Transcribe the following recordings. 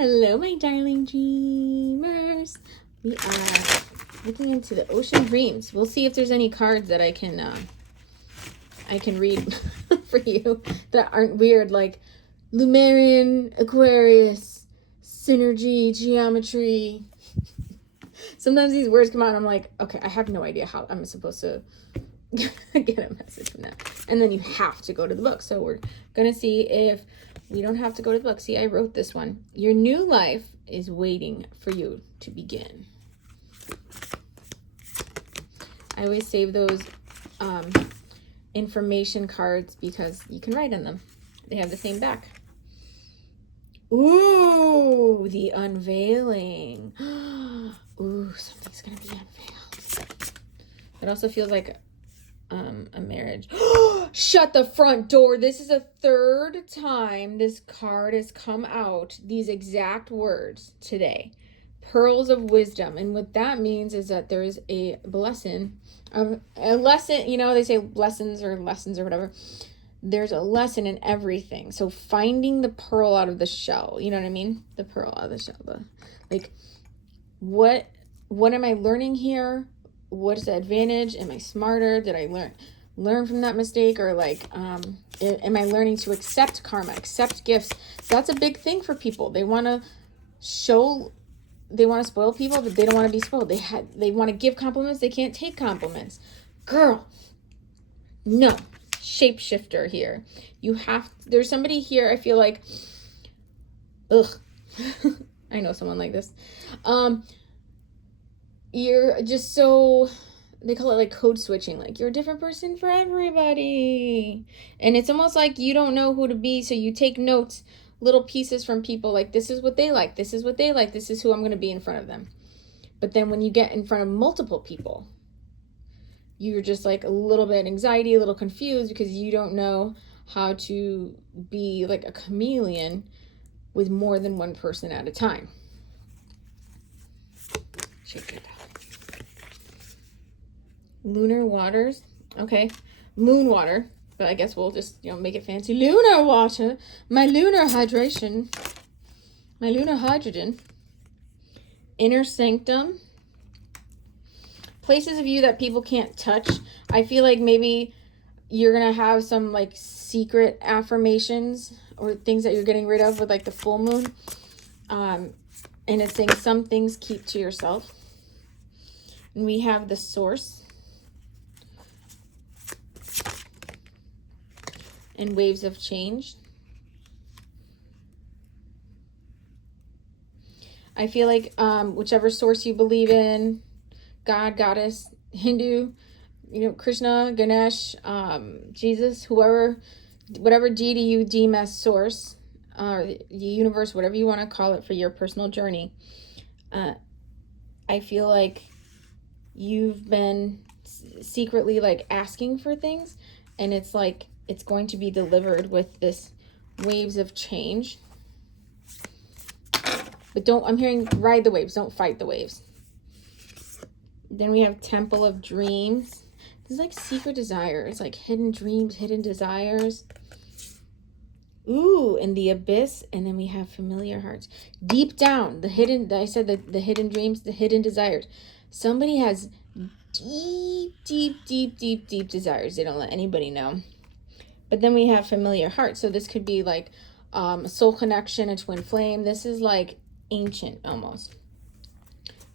Hello, my darling dreamers. We are looking into the ocean dreams. We'll see if there's any cards that I can read for you that aren't weird, like Lumerian, Aquarius, Synergy, Geometry. Sometimes these words come out and I'm like, okay, I have no idea how I'm supposed to get a message from that. And then you have to go to the book. So we're going to see if we don't have to go to the book. See, I wrote this one. Your new life is waiting for you to begin. I always save those information cards because you can write in them. They have the same back. Ooh, the unveiling. Ooh, something's going to be unveiled. It also feels like a marriage. Shut the front door. This is the third time this card has come out, these exact words today. Pearls of wisdom. And what that means is that there is a lesson, you know, they say lessons or whatever. There's a lesson in everything. So finding the pearl out of the shell, you know what I mean? The pearl out of the shell. Like, what am I learning here? What's the advantage? Am I smarter? Did I learn from that mistake? Or like, am I learning to accept karma, accept gifts? That's a big thing for people. They want to spoil people, but they don't want to be spoiled. They want to give compliments. They can't take compliments. Girl, no. Shapeshifter here. There's somebody here, I feel like, ugh. I know someone like this. You're just so, they call it like code switching. Like, you're a different person for everybody. And it's almost like you don't know who to be. So you take notes, little pieces from people. Like, this is what they like. This is what they like. This is who I'm going to be in front of them. But then when you get in front of multiple people, you're just like a little bit anxiety, a little confused because you don't know how to be like a chameleon with more than one person at a time. Shake it out. Lunar waters. Okay. Moon water. But I guess we'll just, make it fancy. Lunar water. My lunar hydration. My lunar hydrogen. Inner sanctum. Places of you that people can't touch. I feel like maybe you're going to have some like secret affirmations or things that you're getting rid of with like the full moon. And it's saying some things keep to yourself. And we have the source. And waves of change. I feel like whichever source you believe in, God, Goddess, Hindu, Krishna, Ganesh, Jesus, whatever deity you deem as source, the universe, whatever you want to call it for your personal journey. I feel like you've been secretly like asking for things, and it's like it's going to be delivered with this waves of change. But I'm hearing ride the waves, don't fight the waves. Then we have Temple of Dreams. This is like secret desires, like hidden dreams, hidden desires. Ooh, and the abyss. And then we have familiar hearts. Deep down, the hidden dreams, the hidden desires. Somebody has deep desires. They don't let anybody know. But then we have familiar hearts. So this could be like a soul connection, a twin flame. This is like ancient almost.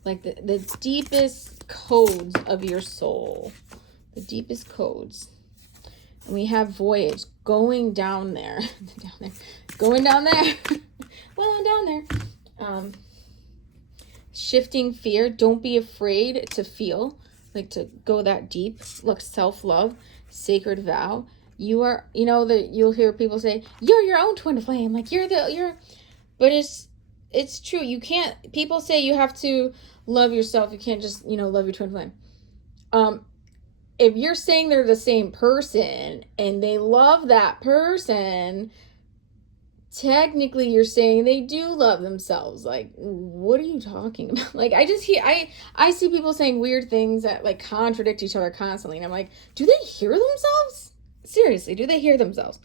Like the deepest codes of your soul. The deepest codes. And we have voyage. Going down there. Going down there. Well, down there. Shifting fear. Don't be afraid to feel. Like to go that deep. Look, self-love. Sacred vow. You are, that you'll hear people say, you're your own twin flame. Like but it's true. You can't, people say you have to love yourself. You can't just, love your twin flame. If you're saying they're the same person and they love that person, technically you're saying they do love themselves. Like, what are you talking about? Like, I see people saying weird things that like contradict each other constantly. And I'm like, do they hear themselves? Seriously, do they hear themselves?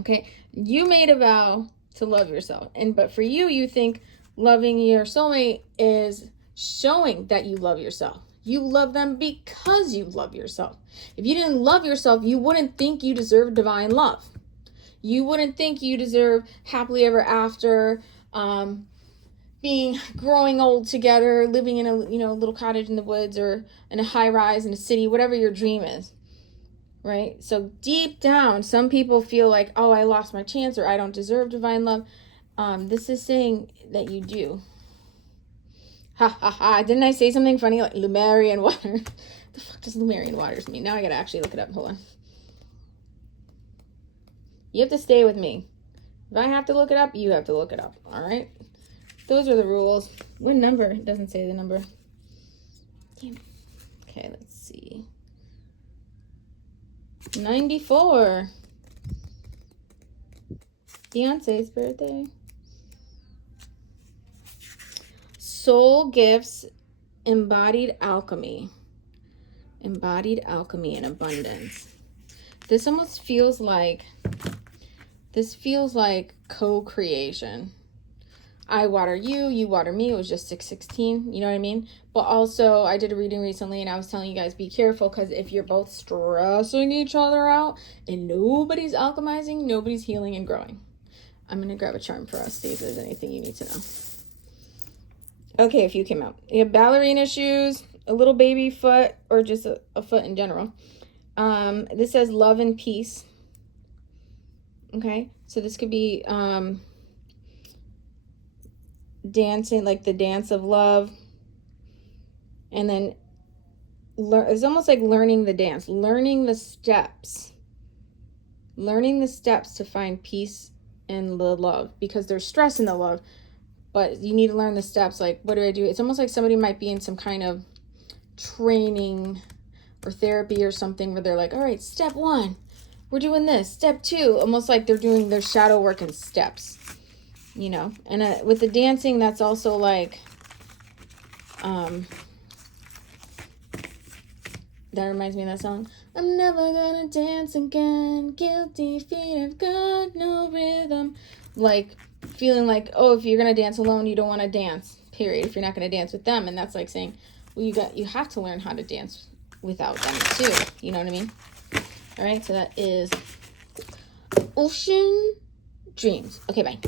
Okay. You made a vow to love yourself. But for you, you think loving your soulmate is showing that you love yourself. You love them because you love yourself. If you didn't love yourself, you wouldn't think you deserve divine love. You wouldn't think you deserve happily ever after, growing old together, living in a little cottage in the woods or in a high rise in a city, whatever your dream is. Right? So deep down, some people feel like, oh, I lost my chance, or I don't deserve divine love. This is saying that you do. Ha ha ha. Didn't I say something funny like Lemurian water? The fuck does Lemurian waters mean? Now I gotta actually look it up. Hold on. You have to stay with me. If I have to look it up, you have to look it up. All right? Those are the rules. What number? It doesn't say the number. Damn. Okay, let's see. 94. Beyonce's birthday. Soul gifts, embodied alchemy. Embodied alchemy in abundance. This almost feels like, co-creation. I water you, you water me. It was just 616, you know what I mean? But also, I did a reading recently and I was telling you guys, be careful, because if you're both stressing each other out and nobody's alchemizing, nobody's healing and growing. I'm going to grab a charm for us, see if there's anything you need to know. Okay, a few came out. You have ballerina shoes, a little baby foot, or just a foot in general. This says love and peace. Okay, so this could be dancing, like the dance of love. And then it's almost like learning the dance, learning the steps to find peace in the love, because there's stress in the love, but you need to learn the steps. Like, what do I do? It's almost like somebody might be in some kind of training or therapy or something where they're like, all right, step 1, we're doing this. Step 2, almost like they're doing their shadow work in steps, And with the dancing, that's also like, that reminds me of that song. I'm never gonna dance again. Guilty feet have got no rhythm. Like, feeling like, oh, if you're gonna dance alone, you don't want to dance, period, if you're not gonna dance with them. And that's like saying, well, you have to learn how to dance without them too, you know what I mean? All right, so that is Ocean Dreams. Okay, bye.